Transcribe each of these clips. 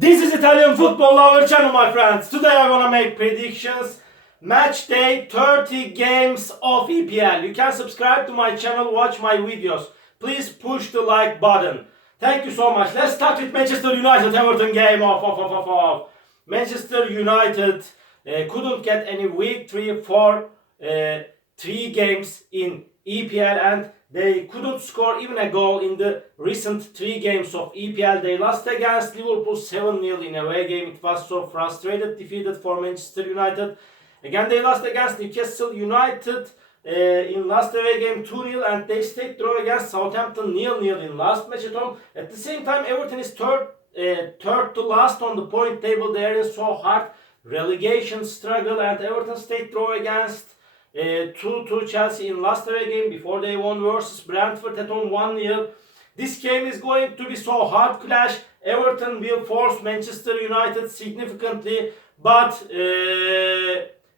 This is Italian football, our channel, my friends. Today I want to make predictions. Match day 30 games of EPL. You can subscribe to my channel, watch my videos. Please push the like button. Thank you so much. Let's start with Manchester United Everton game. Manchester United couldn't get any victory for 3 games in EPL, and they couldn't score even a goal in the recent 3 games of EPL. They lost against Liverpool 7-0 in a away game. It was so frustrated, defeated for Manchester United. Again, they lost against Newcastle United in last away game 2-0, and they stayed draw against Southampton 0-0 in last match at home. At the same time, Everton is third to last on the point table. They are in so hard relegation struggle, and Everton stayed draw against 2-2 Chelsea in last away game before they won versus Brentford at home 1-0. This game is going to be so hard clash. Everton will force Manchester United significantly, but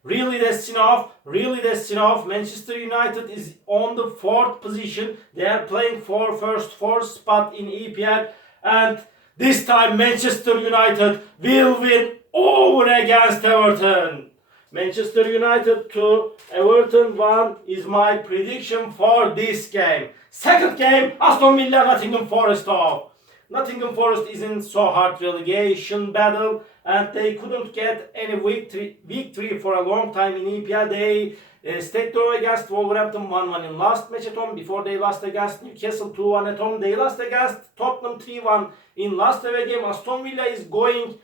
really that's enough. Manchester United is on the 4th position. They are playing for first 4 spot in EPL, and this time Manchester United will win over against Everton. Manchester United 2, Everton 1 is my prediction for this game. Second game, Aston Villa Nottingham Forest off. Nottingham Forest is in so hard relegation battle, and they couldn't get any victory for a long time in EPL. They stayed draw against Wolverhampton 1-1 in last match at home before they lost against Newcastle 2-1 at home. They lost against Tottenham 3-1 in last away game. Aston Villa is going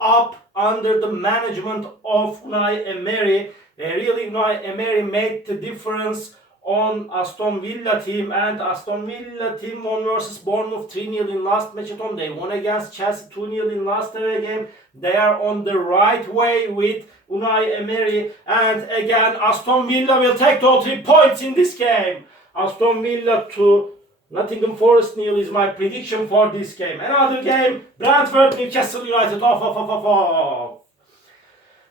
up under the management of Unai Emery. Really, Unai Emery made the difference on Aston Villa team, and Aston Villa team won versus Bournemouth 3-0 in last match at home. They won against Chelsea 2-0 in last away game. They are on the right way with Unai Emery, and again Aston Villa will take all 3 points in this game. Aston Villa 2, Nottingham Forest 0 is my prediction for this game. Another game, Brentford Newcastle United off.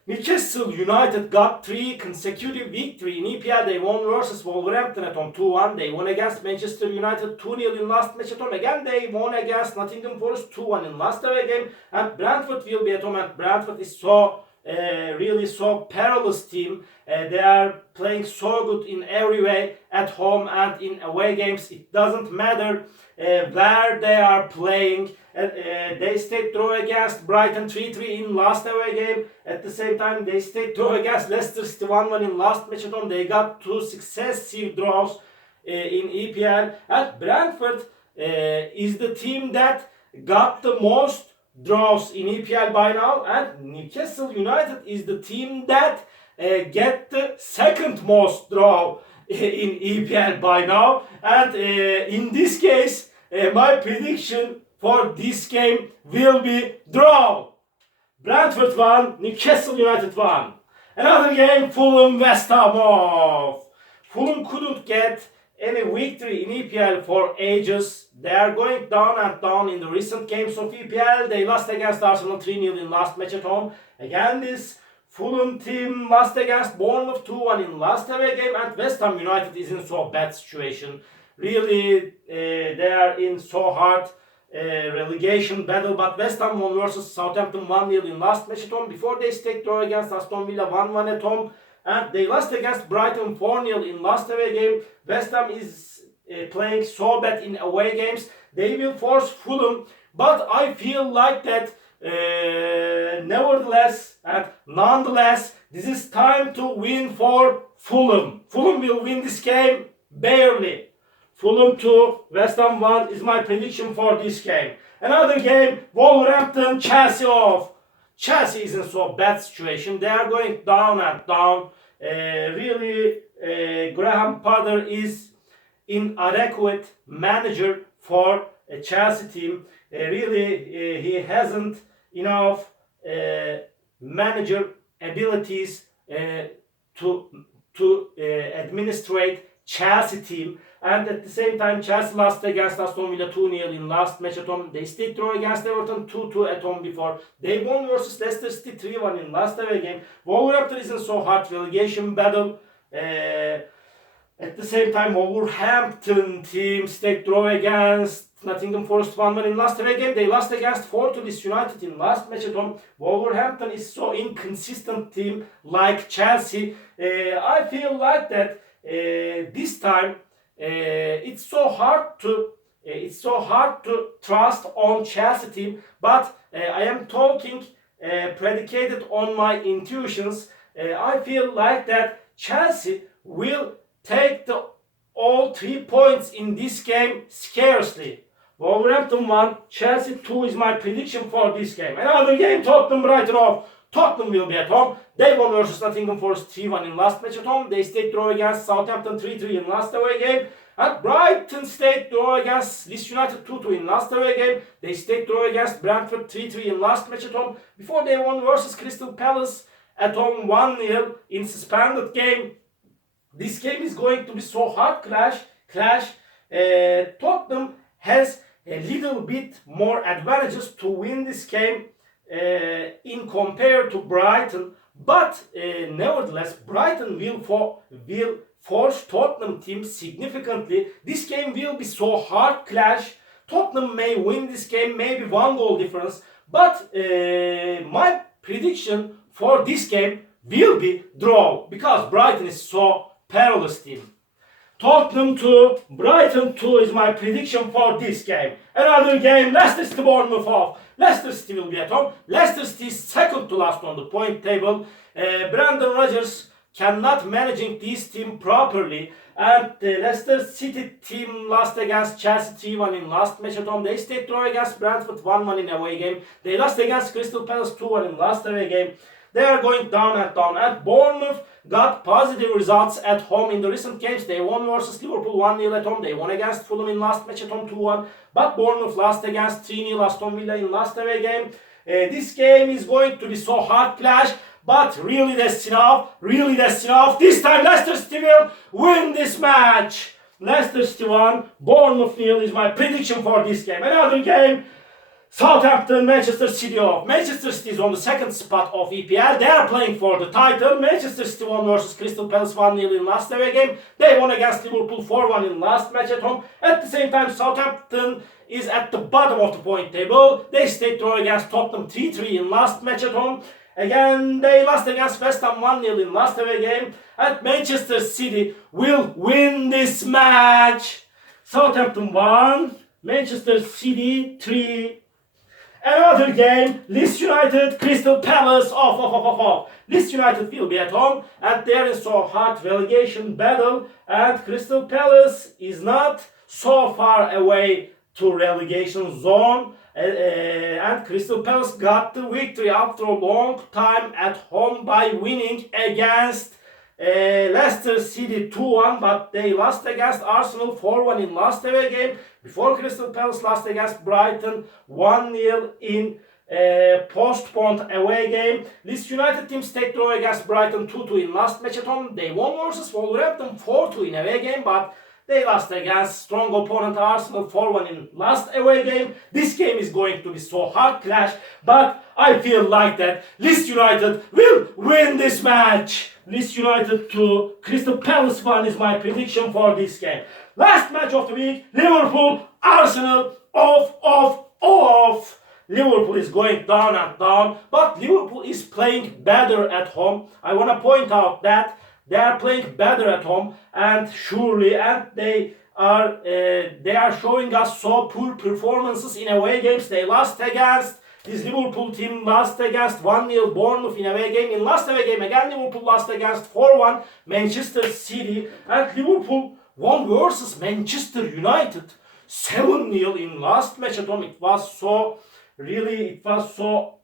Newcastle United got 3 consecutive victory in EPL. They won versus Wolverhampton at home 2-1. They won against Manchester United 2-0 in last match at home. Again, they won against Nottingham Forest 2-1 in last away game. And Brentford will be at home, and Brentford is really so perilous team. They are playing so good in every way, at home and in away games. It doesn't matter where they are playing. They stayed draw against Brighton 3-3 in last away game. At the same time, they stayed draw against Leicester 1-1 in last match at home. They got 2 successive draws in EPL. And Brentford is the team that got the most draws in EPL by now, and Newcastle United is the team that get the second most draw in EPL by now. And in this case, my prediction for this game will be draw. Brentford 1, Newcastle United 1. Another game, Fulham West Ham off. Fulham couldn't get any victory in EPL for ages. They are going down and down in the recent games of EPL. They lost against Arsenal 3-0 in last match at home. Again, this Fulham team lost against Bournemouth 2-1 in last away game, and West Ham United is in so bad situation. Really, they are in so hard relegation battle, but West Ham won versus Southampton 1-0 in last match at home before they stayed draw against Aston Villa 1-1 at home. And they lost against Brighton 4-0 in last away game. West Ham is playing so bad in away games. They will force Fulham, but I feel like that nevertheless and nonetheless, this is time to win for Fulham. Fulham will win this game barely. Fulham 2, West Ham 1 is my prediction for this game. Another game, Wolverhampton Chelsea off. Chelsea is in so bad situation. They are going down and down. Graham Potter is inadequate manager for a Chelsea team. He hasn't enough manager abilities to administrate Chelsea team. And at the same time, Chelsea lost against Aston Villa 2-0 in last match at home. They stayed draw against Everton 2-2 at home before. They won versus Leicester City 3-1 in last away game. Wolverhampton is in so hard relegation battle. At the same time, Wolverhampton team stayed draw against Nottingham Forest 1-1 in last away game. They lost against Leeds United in last match at home. Wolverhampton is so inconsistent team like Chelsea. I feel like that this time it's so hard to trust on Chelsea team. But I am talking predicated on my intuitions. I feel like that Chelsea will take all 3 points in this game scarcely. Wolverhampton 1, Chelsea 2 is my prediction for this game. Another game, Tottenham Brighton off. Tottenham will be at home. They won versus Nottingham Forest 3-1 in last match at home. They stayed draw against Southampton 3-3 in last away game. And Brighton stayed draw against Leeds United 2-2 in last away game. They stayed draw against Brentford 3-3 in last match at home. Before they won versus Crystal Palace at home 1-0 in suspended game. This game is going to be so hard clash. Tottenham has a little bit more advantages to win this game in compared to Brighton. But nevertheless, Brighton will force Tottenham team significantly. This game will be so hard clash. Tottenham may win this game, maybe 1 goal difference. But my prediction for this game will be draw because Brighton is so perilous team. Tottenham 2, Brighton 2 is my prediction for this game. Another game, Leicester City Bournemouth off. Leicester City will be at home. Leicester City is second to last on the point table. Brendan Rodgers cannot managing this team properly. And the Leicester City team lost against Chelsea 3-1 in last match at home. They stayed draw against Brentford 1-1 in away game. They lost against Crystal Palace 2-1 in last away game. They are going down and down. And Bournemouth got positive results at home in the recent games. They won versus Liverpool 1-0 at home. They won against Fulham in last match at home 2-1. But Bournemouth lost against 3-0 Aston Villa in last away game. This game is going to be so hard clash. But really that's enough. This time Leicester City will win this match. Leicester City 1, Bournemouth 0 is my prediction for this game. Another game. Southampton, Manchester City off. Manchester City is on the second spot of EPL. They are playing for the title. Manchester City won versus Crystal Palace 1-0 in last away game. They won against Liverpool 4-1 in last match at home. At the same time, Southampton is at the bottom of the point table. They stayed draw against Tottenham 3-3 in last match at home. Again, they lost against West Ham 1-0 in last away game. And Manchester City will win this match. Southampton 1, Manchester City 3. Another game, Leeds United, Crystal Palace off. Leeds United will be at home and there is so hard relegation battle and Crystal Palace is not so far away to relegation zone and Crystal Palace got the victory after a long time at home by winning against Leicester City 2-1, but they lost against Arsenal 4-1 in last away game. Before Crystal Palace lost against Brighton 1-0 in postponed away game. Leeds United team stayed draw against Brighton 2-2 in last match at home. They won versus Wolverhampton 4-2 in away game, but they lost against strong opponent Arsenal 4-1 in last away game. This game is going to be so hard clash, but I feel like that Leeds United will win this match. Leeds United 2, Crystal Palace 1 is my prediction for this game. Last match of the week, Liverpool, Arsenal, off. Liverpool is going down and down, but Liverpool is playing better at home. I want to point out that they are playing better at home, and surely, and they are showing us so poor performances in away games. They lost against this Liverpool team, lost against 1-0 Bournemouth in away game. In last away game again, Liverpool lost against 4-1 Manchester City, and Liverpool won versus Manchester United 7-0 in last match at home. It was so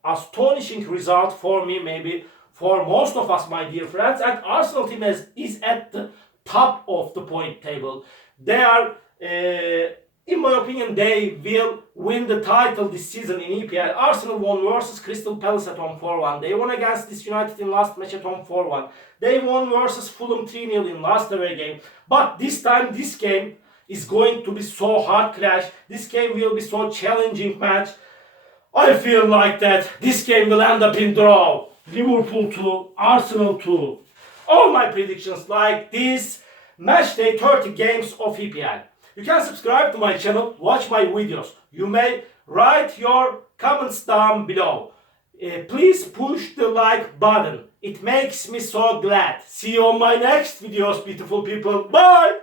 astonishing result for me, maybe for most of us, my dear friends. And Arsenal team is at the top of the point table. They are, in my opinion, they will win the title this season in EPL. Arsenal won versus Crystal Palace at home 4-1. They won against this United in last match at home 4-1. They won versus Fulham 3-0 in last away game. But this time, this game is going to be so hard clash. This game will be so challenging match. I feel like that this game will end up in draw. Liverpool 2, Arsenal 2. All my predictions like this. match day 30 games of EPL. You can subscribe to my channel, watch my videos. You may write your comments down below. Please push the like button. It makes me so glad. See you on my next videos, beautiful people. Bye!